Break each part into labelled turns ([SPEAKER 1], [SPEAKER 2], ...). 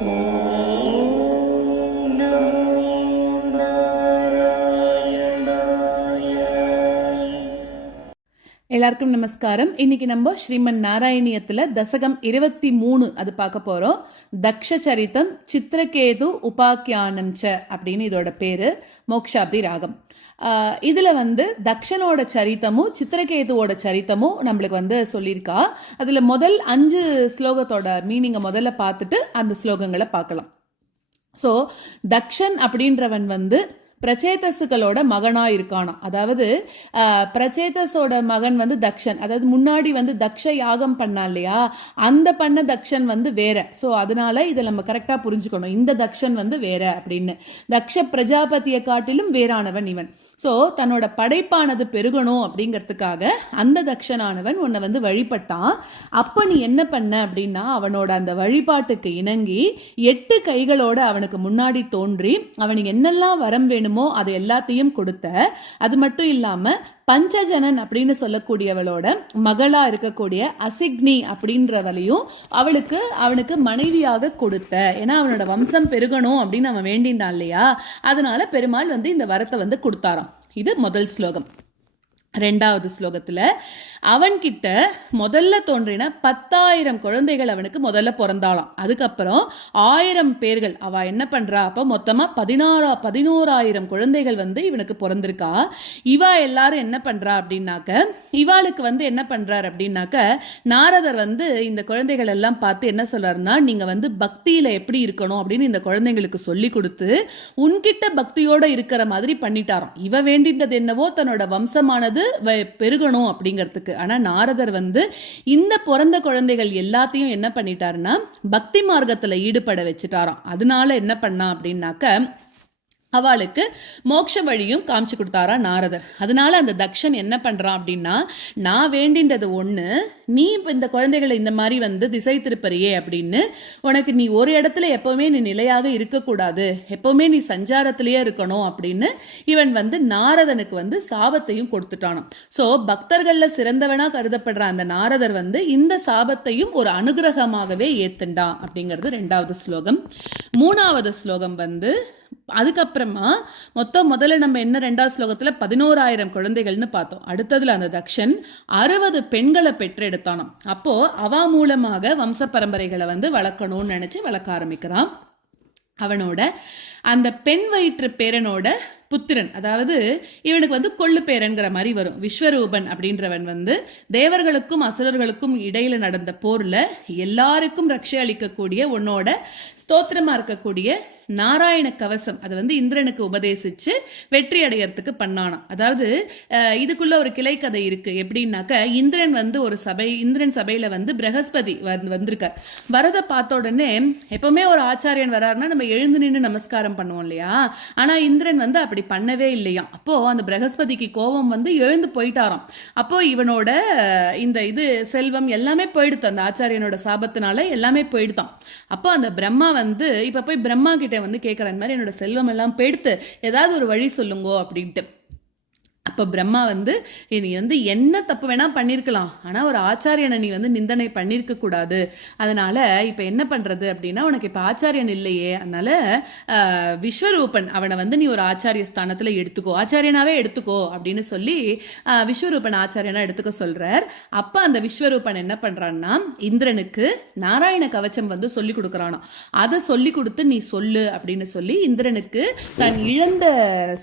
[SPEAKER 1] Oh. எல்லாருக்கும் நமஸ்காரம். இன்னைக்கு நம்ம ஸ்ரீமன் நாராயணியத்துல தசகம் இருபத்தி மூணு அது பார்க்க போறோம். தக்ஷ சரித்தம் சித்திரகேது உபாக்கியானம் ச அப்படின்னு இதோட பேரு மோக்ஷாப்தி ராகம். இதில் வந்து தக்ஷனோட சரித்தமும் சித்திரகேதுவோட சரித்தமும் நம்மளுக்கு வந்து சொல்லியிருக்கா. அதில் முதல் அஞ்சு ஸ்லோகத்தோட மீனிங்கை முதல்ல பார்த்துட்டு அந்த ஸ்லோகங்களை பார்க்கலாம். ஸோ தக்ஷன் அப்படின்றவன் வந்து பிரச்சேதஸுகளோட மகனா இருக்கானா அதாவது பிரச்சேதஸோட மகன் வந்து தக்ஷன். அதாவது முன்னாடி வந்து தக்ஷ யாகம் பண்ணா இல்லையா? அந்த பண்ண தக்ஷன் வந்து வேற. ஸோ அதனால இதை நம்ம கரெக்டாக புரிஞ்சுக்கணும். இந்த தக்ஷன் வந்து வேற அப்படின்னு. தக்ஷ பிரஜாபதியை காட்டிலும் வேறானவன் இவன். ஸோ தன்னோட படைப்பானது பெருகணும் அப்படிங்கிறதுக்காக அந்த தக்ஷனானவன் உன்னை வந்து வழிபட்டான். அப்போ நீ என்ன பண்ண அப்படின்னா அவனோட அந்த வழிபாட்டுக்கு இணங்கி எட்டு கைகளோட அவனுக்கு முன்னாடி தோன்றி அவனுக்கு என்னெல்லாம் வரம் வேணுமோ அது எல்லாத்தையும் கொடுத்த. அது மட்டும் இல்லாமல் பஞ்சஜனன் அப்படின்னு சொல்லக்கூடியவளோட மகளாக இருக்கக்கூடிய அசிக்னி அப்படின்றவளையும் அவளுக்கு அவனுக்கு மனைவியாக கொடுத்த. ஏன்னா அவனோட வம்சம் பெருகணும் அப்படின்னு அவன் வேண்டின்றான் இல்லையா? அதனால பெருமாள் வந்து இந்த வரத்தை வந்து கொடுத்தாராம். இது முதல் ஸ்லோகம். ரெண்டாவது ஸ்லோகத்தில் அவன்கிட்ட முதல்ல தோன்றின பத்தாயிரம் குழந்தைகள் அவனுக்கு முதல்ல பிறந்தாளாம். அதுக்கப்புறம் ஆயிரம் பேர்கள் அவ என்ன பண்ணுறா அப்போ மொத்தமாக பதினாறா பதினோராயிரம் குழந்தைகள் வந்து இவனுக்கு பிறந்திருக்கா. இவ எல்லாரும் என்ன பண்ணுறா அப்படின்னாக்க இவாளுக்கு வந்து என்ன பண்ணுறார் அப்படின்னாக்க நாரதர் வந்து இந்த குழந்தைகள் எல்லாம் பார்த்து என்ன சொல்கிறாருன்னா நீங்கள் வந்து பக்தியில் எப்படி இருக்கணும்? அப்படின்னு இந்த குழந்தைங்களுக்கு சொல்லி கொடுத்து உன்கிட்ட பக்தியோடு இருக்கிற மாதிரி பண்ணிட்டாராம். இவ வேண்டின்றது என்னவோ தன்னோட வம்சமானது பெருகணும் அப்படிங்கிறதுக்கு. ஆனா நாரதர் வந்து இந்த பிறந்த குழந்தைகள் எல்லாத்தையும் என்ன பண்ணிட்டாருன்னா பக்தி மார்க்கத்தில் ஈடுபட வச்சுட்டாராம். அதனால என்ன பண்ணா அப்படின்னாக்க அவளுக்கு மோட்ச வழியும் காமிச்சு கொடுத்தாரா நாரதர். அதனால அந்த தக்ஷன் என்ன பண்ணுறான் அப்படின்னா நான் வேண்டின்றது ஒன்று நீ இந்த குழந்தைகளை இந்த மாதிரி வந்து திசை திருப்பறியே அப்படின்னு உனக்கு நீ ஒரு இடத்துல எப்போவுமே நீ நிலையாக இருக்கக்கூடாது எப்போவுமே நீ சஞ்சாரத்திலேயே இருக்கணும் அப்படின்னு இவன் வந்து நாரதனுக்கு வந்து சாபத்தையும் கொடுத்துட்டானோ ஸோ பக்தர்களில் சிறந்தவனாக கருதப்படுற அந்த நாரதர் வந்து இந்த சாபத்தையும் ஒரு அனுகிரகமாகவே ஏத்துண்டான் அப்படிங்கிறது ரெண்டாவது ஸ்லோகம். மூணாவது ஸ்லோகம் வந்து அதுக்கப்புறமா மொத்தம் முதல்ல நம்ம என்ன ரெண்டாவது ஸ்லோகத்தில் பதினோராயிரம் குழந்தைகள்னு பார்த்தோம். அடுத்ததில் அந்த தக்ஷன் அறுபது பெண்களை பெற்றெடுத்தானாம். அப்போது அவா மூலமாக வம்ச பரம்பரைகளை வந்து வளர்க்கணும்னு நினச்சி வளர்க்க ஆரம்பிக்கிறான். அவனோட அந்த பெண் வயிற்று பேரனோட புத்திரன் அதாவது இவனுக்கு வந்து கொள்ளு பேரன்கிற மாதிரி வரும். விஸ்வரூபன் அப்படின்றவன் வந்து தேவர்களுக்கும் அசுரர்களுக்கும் இடையில நடந்த போர்ல எல்லாருக்கும் ரட்சை அளிக்கக்கூடிய உன்னோட ஸ்தோத்திரமா இருக்கக்கூடிய நாராயண கவசம் அது வந்து இந்திரனுக்கு உபதேசிச்சு வெற்றி அடையறதுக்கு பண்ணானாம். அதாவது இதுக்குள்ள ஒரு கிளை கதை இருக்கு. எப்படின்னாக்க இந்திரன் வந்து ஒரு சபை இந்திரன் சபையில வந்து பிரகஸ்பதி வந்திருக்கார். வரதை பார்த்த உடனே எப்பவுமே ஒரு ஆச்சாரியன் வராருன்னா நம்ம எழுந்து நின்று நமஸ்காரம் பண்ணுவோம் இல்லையா? ஆனா இந்திரன் வந்து அப்படி பண்ணவே இல்லையாம். அப்போ அந்த பிரகஸ்பதிக்கு கோபம் வந்து எழுந்து போயிட்டாராம். அப்போ இவனோட இந்த இது செல்வம் எல்லாமே போயிடுத்து. அந்த ஆச்சாரியனோட சாபத்தினால எல்லாமே போயிடுதான் அப்போ அந்த பிரம்மா வந்து இப்ப போய் பிரம்மா கிட்ட வந்து கேட்குறேன் மாதிரி என்னோட செல்வம் எல்லாம் பெடுத்து ஏதாவது ஒரு வழி சொல்லுங்கோ அப்படின்ட்டு. அப்போ பிரம்மா வந்து நீ வந்து என்ன தப்பு வேணால் பண்ணியிருக்கலாம் ஆனால் ஒரு ஆச்சாரியனை நீ வந்து நிந்தனை பண்ணியிருக்க கூடாது. அதனால இப்போ என்ன பண்ணுறது அப்படின்னா உனக்கு இப்போ ஆச்சாரியன் இல்லையே. அதனால விஸ்வரூபன் அவனை வந்து நீ ஒரு ஆச்சாரிய ஸ்தானத்தில் எடுத்துக்கோ. ஆச்சாரியனாகவே எடுத்துக்கோ. அப்படின்னு சொல்லி விஸ்வரூபன் ஆச்சாரியனா எடுத்துக்க சொல்கிறார் அப்போ அந்த விஸ்வரூபன் என்ன பண்ணுறான்னா இந்திரனுக்கு நாராயண கவச்சம் வந்து சொல்லி கொடுக்குறானோ அதை சொல்லி கொடுத்து நீ சொல்லு. அப்படின்னு சொல்லி இந்திரனுக்கு தன் இழந்த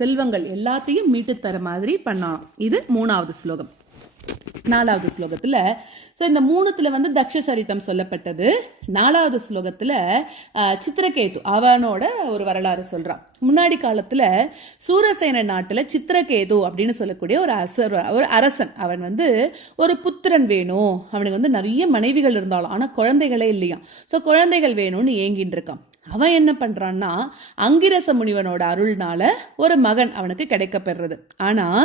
[SPEAKER 1] செல்வங்கள் எல்லாத்தையும் மீட்டு தர மாதிரி பண்ணான் இது மூணாவது ஸ்லோகம். நாலாவது ஸ்லோகத்துல ஸோ இந்த மூணுத்துல வந்து தக்ஷ சரித்தம் சொல்லப்பட்டது. நாலாவது ஸ்லோகத்துல சித்திரகேது அவனோட ஒரு வரலாறு சொல்றான். முன்னாடி காலத்துல சூரசேன நாட்டுல சித்திரகேது அப்படின்னு சொல்லக்கூடிய ஒரு அசர் ஒரு அரசன். அவன் வந்து ஒரு புத்திரன் வேணும். அவனுக்கு வந்து நிறைய மனைவிகள் இருந்தாலும் ஆனா குழந்தைகளே இல்லையாம். ஸோ குழந்தைகள் வேணும்னு ஏங்கின்னு இருக்கான் அவன் என்ன பண்ணுறான்னா அங்கிரச முனிவனோட அருள்னால ஒரு மகன் அவனுக்கு கிடைக்கப்பெறுறது. ஆனால்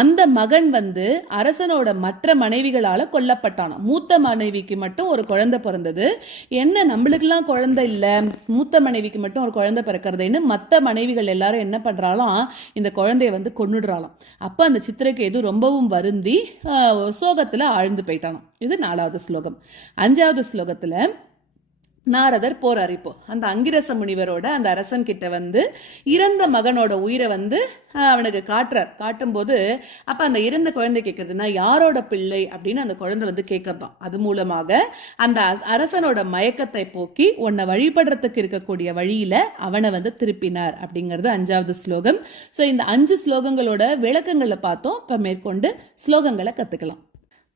[SPEAKER 1] அந்த மகன் வந்து அரசனோட மற்ற மனைவிகளால் கொல்லப்பட்டானாம். மூத்த மனைவிக்கு மட்டும் ஒரு குழந்தை பிறந்தது. என்ன நம்மளுக்கெல்லாம் குழந்தை இல்லை? மூத்த மனைவிக்கு மட்டும் ஒரு குழந்தை பிறக்கிறதுன்னு மற்ற மனைவிகள் எல்லாரும் என்ன பண்ணுறாலாம் இந்த குழந்தைய வந்து கொன்னுடுறாளாம். அப்போ அந்த சித்திரகேது ரொம்பவும் வருந்தி சோகத்தில் ஆழ்ந்து போயிட்டானாம். இது நாலாவது ஸ்லோகம். அஞ்சாவது ஸ்லோகத்தில் நாரதர் போறார் அந்த அங்கிரச முனிவரோட அந்த அரசன் கிட்ட வந்து இறந்த மகனோட உயிரை வந்து அவனுக்கு காட்டுறார். காட்டும்போது அப்ப அந்த இறந்த குழந்தை கேட்கறதுனா யாரோட பிள்ளை? அப்படின்னு அந்த குழந்தை வந்து கேட்கறதாம் அது மூலமாக அந்த அரசனோட மயக்கத்தை போக்கி உன்னை வழிபடுறதுக்கு இருக்கக்கூடிய வழியில அவனை வந்து திருப்பினார் அப்படிங்கிறது அஞ்சாவது ஸ்லோகம். ஸோ இந்த அஞ்சு ஸ்லோகங்களோட விளக்கங்களை பார்த்தோம். இப்போ மேற்கொண்டு ஸ்லோகங்களை கத்துக்கலாம்.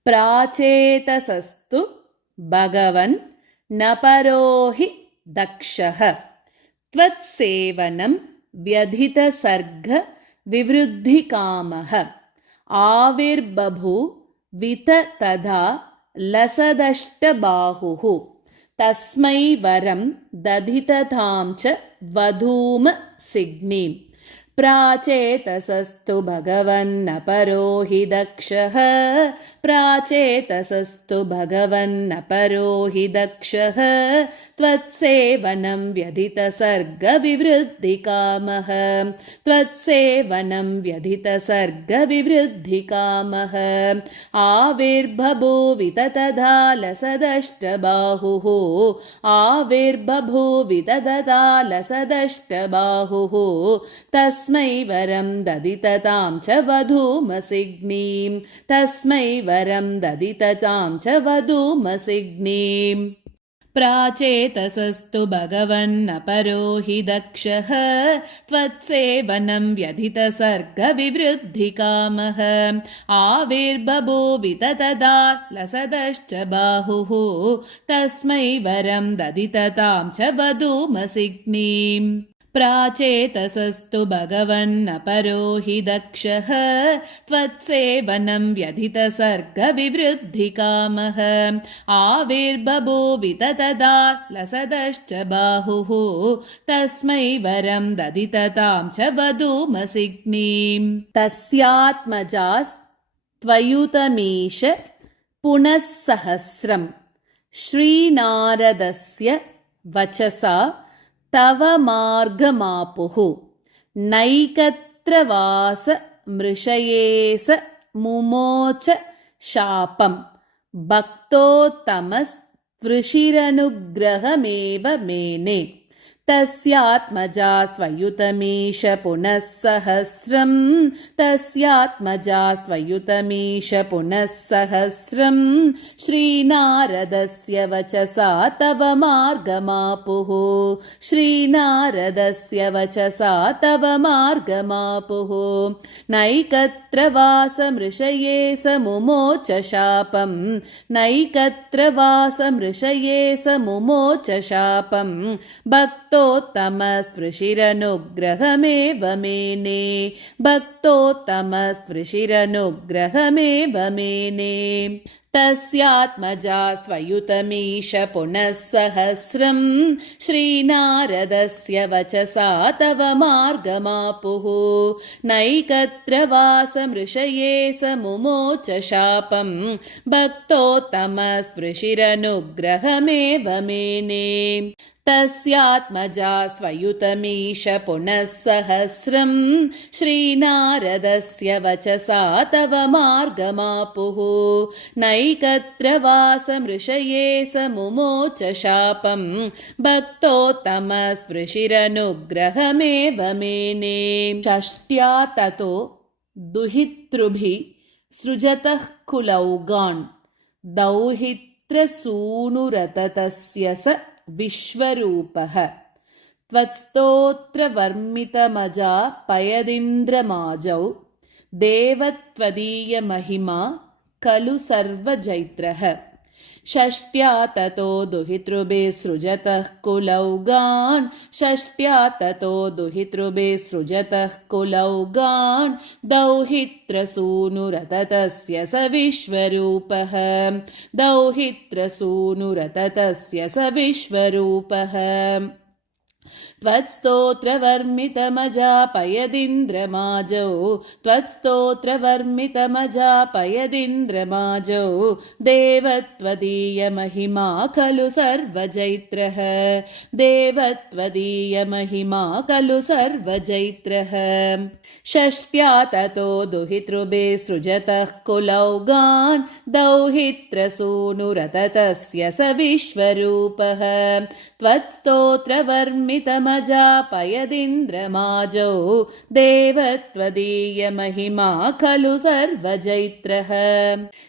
[SPEAKER 1] பிராச்சேதசஸ்து பகவன் न परो हि दक्षः। त्वत्सेवनं व्यधितसर्ग विवृद्धिकामः। आविर्बभूवित तथा लसदष्टबाहुः। तस्मै वरं दधिततां च वधूम सिग्नीम् प्राचेतसस्तु भगवन्नपरो हि दक्षः प्राचेतसस्तु भगवन्नपरो हि दक्षः त्वत्सेवनं व्यधितसर्गविवृद्धिकामः त्वत्सेवनं व्यधितसर्गविवृद्धिकामः तथा लसदष्टबाहुः तस्मै वरं ददिततां च वधूमसिग्नीं। तस्मै वरं ददिततां च वधूमसिग्नीम्। प्राचेतसस्तु भगवन्नपरो हि दक्षः त्वत्सेवनं व्यधितसर्गविवृद्धिकामः आविर्बभूवित तदा लसदश्च बाहुः तस्मै वरं ददिततां च वधूमसिग्नीम् प्राचेतसस्तु भगवन्नपरो हि दक्षः त्वत्सेवनं व्यधितसर्गविवृद्धिकामः आविर्बभूवित तदा लसदश्च बाहुः तस्मै वरं ददिततां च वधूमसिग्नीम्। तस्यात्मजास्त्वयुतमीश पुनः सहस्रम् श्रीनारदस्य वचसा तव मार्गमापुः। नैकत्रवास मृषयेस मुमोच शापम्। भक्तोत्तमस्त्वृषिरनुग्रहमेव मेने तस्यात्मजा त्वयुतमीश पुनः सहस्रम् तस्यात्मजा त्वयुतमीश पुनः सहस्रम् श्रीनारदस्य वचसा तव मार्गमापुः। श्रीनारदस्य वचसा तव मार्गमापुः। नैकत्र वासमृषये स मुमोच शापम् नैकत्र वासमृषये स मुमोच शापम् भक्तोत्तमस्पृशिरनुग्रहमेव मेने। भक्तोत्तमस्पृशिरनुग्रहमेव मेने। तस्यात्मजा स्वयुतमीश पुनः सहस्रम् श्रीनारदस्य वचसा तव मार्गमापुः। नैकत्र वासमृषये स मुमोच शापम् भक्तोत्तमस्पृशिरनुग्रहमेव मेने तस्यात्मजा स्वयुतमीश पुनः सहस्रम् श्रीनारदस्य वचसा तव मार्गमापुः। नैकत्र वासमृषये स मुमोच शापम् भक्तोत्तमस्पृशिरनुग्रहमेव मेने। षष्ट्या ततो दुहितृभिः सृजतः कुलौगान्। दौहित्रसूनुरततस्य स विश्वरूपः त्वत्स्तोत्रवर्मितमजा पयदिन्द्रमाजौ देवत्वदीयमहिमा खलु सर्वजैत्रः षष्ट्या ततो दुहितृभिः सृजतः कुलौगान्। षष्ट्या ततो दुहितृभिः सृजतः कुलौगान्। दौहित्रसूनुरततस्य स विश्वरूपः। दौहित्रसूनुरततस्य स विश्वरूपः त्वत्स्तोत्रवर्मितमजापयदिन्द्रमाजौ त्वत्स्तोत्रवर्मितमजापयदिन्द्रमाजौ देवत्वदीयमहिमा खलु सर्वजैत्रः देवत्वदीयमहिमा खलु सर्वजैत्रः। षष्ट्या ततो दुहितृभे सृजतः कुलौगान् दौहित्रसूनुरततस्य स विश्वरूपः त्वत्स्तोत्रवर्मितमजापयदिन्द्रमाजौ देवत्वदीयमहिमा खलु सर्वजैत्रः।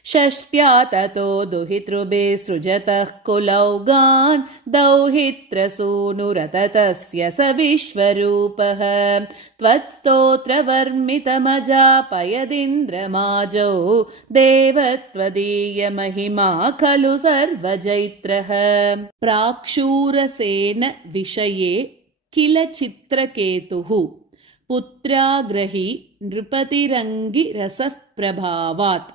[SPEAKER 1] षष्ट्या ततो दुहितृभे सृजतः कुलौगान् दौहित्रसूनुरततस्य स विश्वरूपः। त्वत्स्तोत्रवर्मितमजापयदिन्द्रमाजौ देवत्वदीयमहिमा खलु सर्वजैत्रः। प्राक्षूरसेन विषये किल चित्रकेतुः पुत्राग्रही नृपतिरङ्गिरसः प्रभावात्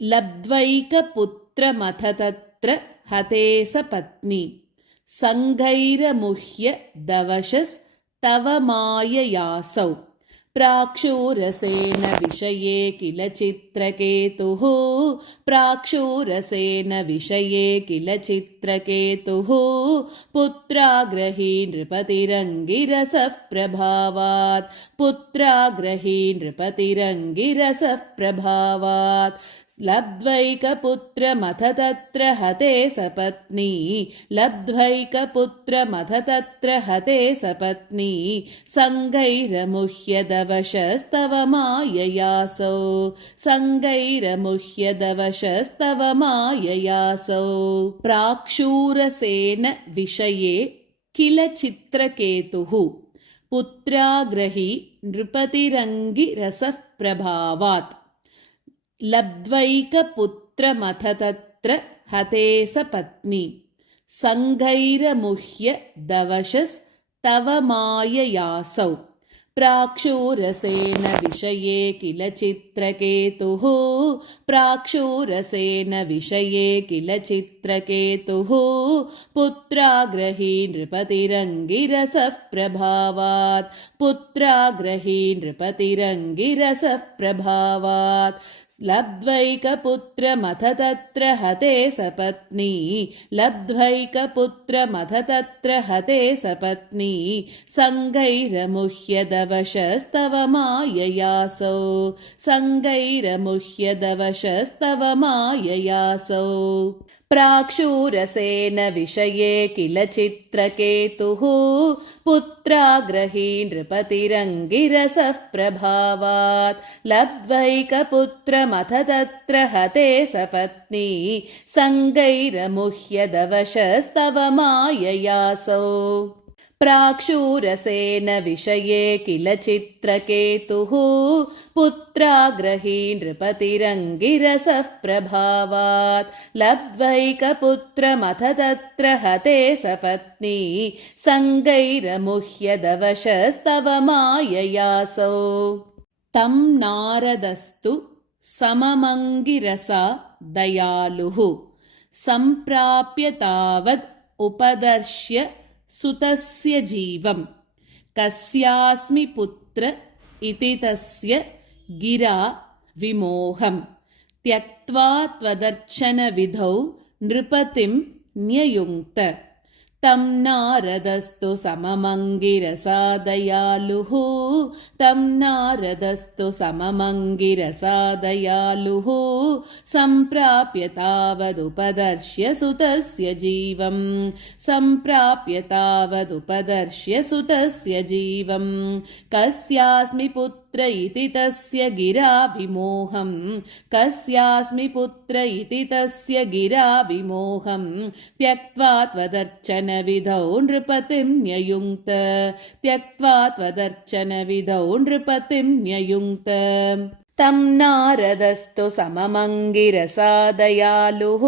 [SPEAKER 1] लब्ध्वैकपुत्रमथ तत्र हते स पत्नी सङ्गैरमुह्य दवशस्तव माययासौ प्राक्षूरसेन विषये किल चित्रकेतुः? प्राक्षूरसेन विषये किल चित्रकेतुः? पुत्राग्रही नृपतिरङ्गिरसः प्रभावात् पुत्राग्रही नृपतिरङ्गिरसः प्रभावात् लब्ध्वैकपुत्रमथ तत्र हते सपत्नी। लब्ध्वैकपुत्रमथ तत्र हते सपत्नी। सङ्गैरमुह्यदवशस्तव माययासौ सङ्गैरमुह्यदवशस्तव माययासौ प्राक्षूरसेन विषये किल चित्रकेतुः। पुत्राग्रही नृपतिरङ्गिरसः प्रभावात् लब्ध्वैकपुत्रमथ तत्र हते स पत्नी सङ्गैरमुह्य दवशस्तव माययासौ। प्राक्षूरसेन विषये किल चित्रकेतुः? प्राक्षूरसेन विषये किल चित्रकेतुः? पुत्राग्रही नृपतिरङ्गिरसः प्रभावात् पुत्राग्रही नृपतिरङ्गिरसः प्रभावात् लब्ध्वैकपुत्रमथ तत्र हते सपत्नी। लब्ध्वैकपुत्रमथ तत्र हते सपत्नी। सङ्गैरमुह्यदवशस्तव माययासौ सङ्गैरमुह्यदवशस्तव माययासौ प्राक्षूरसेन विषये किल चित्रकेतुः? पुत्राग्रही नृपतिरङ्गिरसः प्रभावात् लब्ध्वैकपुत्रमथ तत्र हते सपत्नी। सङ्गैरमुह्यदवशस्तव माययासौ प्राक्षूरसेन विषये किल चित्रकेतुः? पुत्राग्रही नृपतिरङ्गिरसः प्रभावात् लब्ध्वैकपुत्रमथ तत्र हते सपत्नी। सङ्गैरमुह्यदवशस्तव माययासौ तं नारदस्तु सममङ्गिरसा दयालुः। सम्प्राप्य तावद् उपदर्श्य सुतस्य जीवं कस्यास्मि पुत्र इति तस्य गिरा विमोहं त्यक्त्वा त्वदर्शनविधौ नृपतिं न्ययुङ्क्त तं नारदस्तु सममङ्गिरसा दयालुः तं नारदस्तु सममङ्गिरसा दयालुः सम्प्राप्य तावदुपदर्श्य सुतस्य जीवं सम्प्राप्य तावदुपदर्श्य सुतस्य जीवं कस्यास्मि पुत्र इति तस्य गिराविमोहं कस्यास्मि पुत्र इति तस्य गिराविमोहं त्यक्त्वा त्वदर्चनविधौ नृपतिं न्ययुङ्क्त। त्यक्त्वा त्वदर्चनविधौ नृपतिं न्ययुङ्क्त तं नारदस्तु सममङ्गिरसा दयालुः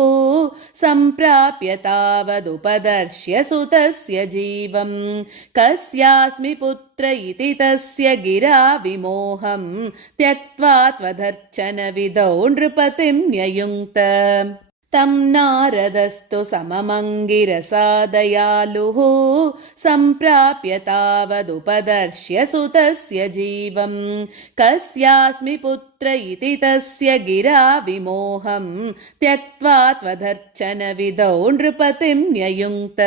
[SPEAKER 1] सम्प्राप्य तावदुपदर्श्य सुतस्य जीवं कस्यास्मि पुत्र इति तस्य गिरा विमोहं त्यक्त्वा त्वदर्चनविधौ नृपतिं न्ययुङ्क्त तं नारदस्तु सममङ्गिरसादयालुः सम्प्राप्य तावदुपदर्श्य सुतस्य जीवम्। कस्यास्मि पुत्र इति तस्य गिरा विमोहं त्यक्त्वा त्वधर्चन विदौ नृपतिं न्ययुङ्क्त